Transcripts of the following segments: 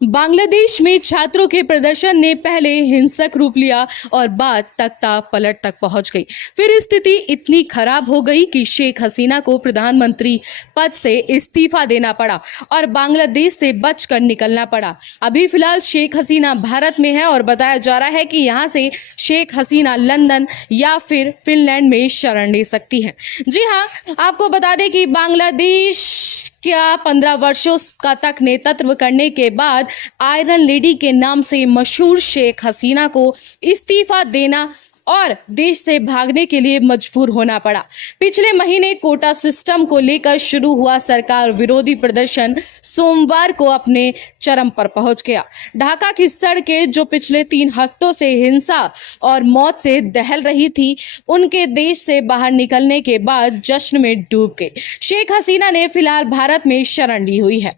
बांग्लादेश में छात्रों के प्रदर्शन ने पहले हिंसक रूप लिया और बाद तख्ता पलट तक पहुंच गई। फिर स्थिति इतनी खराब हो गई कि शेख हसीना को प्रधानमंत्री पद से इस्तीफा देना पड़ा और बांग्लादेश से बचकर निकलना पड़ा। अभी फिलहाल शेख हसीना भारत में है और बताया जा रहा है कि यहां से शेख हसीना लंदन या फिर फिनलैंड में शरण ले सकती है। जी हां, आपको बता दें कि बांग्लादेश क्या 15 वर्षों का तक नेतृत्व करने के बाद आयरन लेडी के नाम से मशहूर शेख हसीना को इस्तीफा देना और देश से भागने के लिए मजबूर होना पड़ा। पिछले महीने कोटा सिस्टम को लेकर शुरू हुआ सरकार विरोधी प्रदर्शन सोमवार को अपने चरम पर पहुंच गया। ढाका की सड़कें जो पिछले 3 हफ्तों से हिंसा और मौत से दहल रही थी, उनके देश से बाहर निकलने के बाद जश्न में डूब गई। शेख हसीना ने फिलहाल भारत में शरण ली हुई है।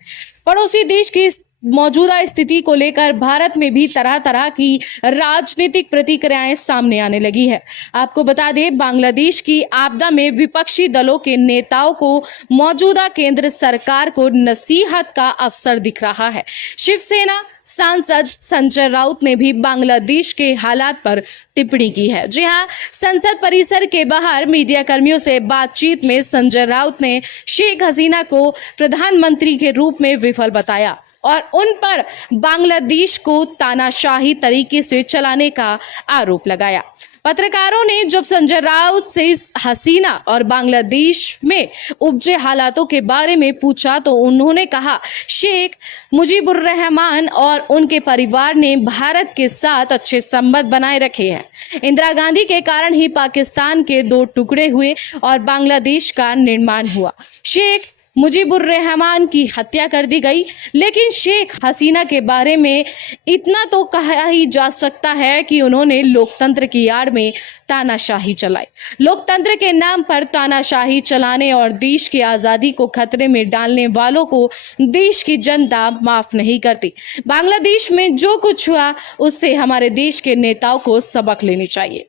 पड़ोसी देश की मौजूदा स्थिति को लेकर भारत में भी तरह तरह की राजनीतिक प्रतिक्रियाएं सामने आने लगी है। आपको बता दें, बांग्लादेश की आपदा में विपक्षी दलों के नेताओं को मौजूदा केंद्र सरकार को नसीहत का अवसर दिख रहा है। शिवसेना सांसद संजय राउत ने भी बांग्लादेश के हालात पर टिप्पणी की है। जी हां, संसद परिसर के बाहर मीडिया कर्मियों से बातचीत में संजय राउत ने शेख हसीना को प्रधानमंत्री के रूप में विफल बताया और उन पर बांग्लादेश को तानाशाही तरीके से चलाने का आरोप लगाया। पत्रकारों ने जब संजय राउत से हसीना और बांग्लादेश में उपजे हालातों के बारे में पूछा तो उन्होंने कहा, शेख मुजीबुर रहमान और उनके परिवार ने भारत के साथ अच्छे संबंध बनाए रखे हैं। इंदिरा गांधी के कारण ही पाकिस्तान के 2 टुकड़े हुए और बांग्लादेश का निर्माण हुआ। शेख मुजीबुर रहमान की हत्या कर दी गई, लेकिन शेख हसीना के बारे में इतना तो कहा ही जा सकता है कि उन्होंने लोकतंत्र की आड़ में तानाशाही चलाई। लोकतंत्र के नाम पर तानाशाही चलाने और देश की आज़ादी को खतरे में डालने वालों को देश की जनता माफ नहीं करती। बांग्लादेश में जो कुछ हुआ उससे हमारे देश के नेताओं को सबक लेनी चाहिए।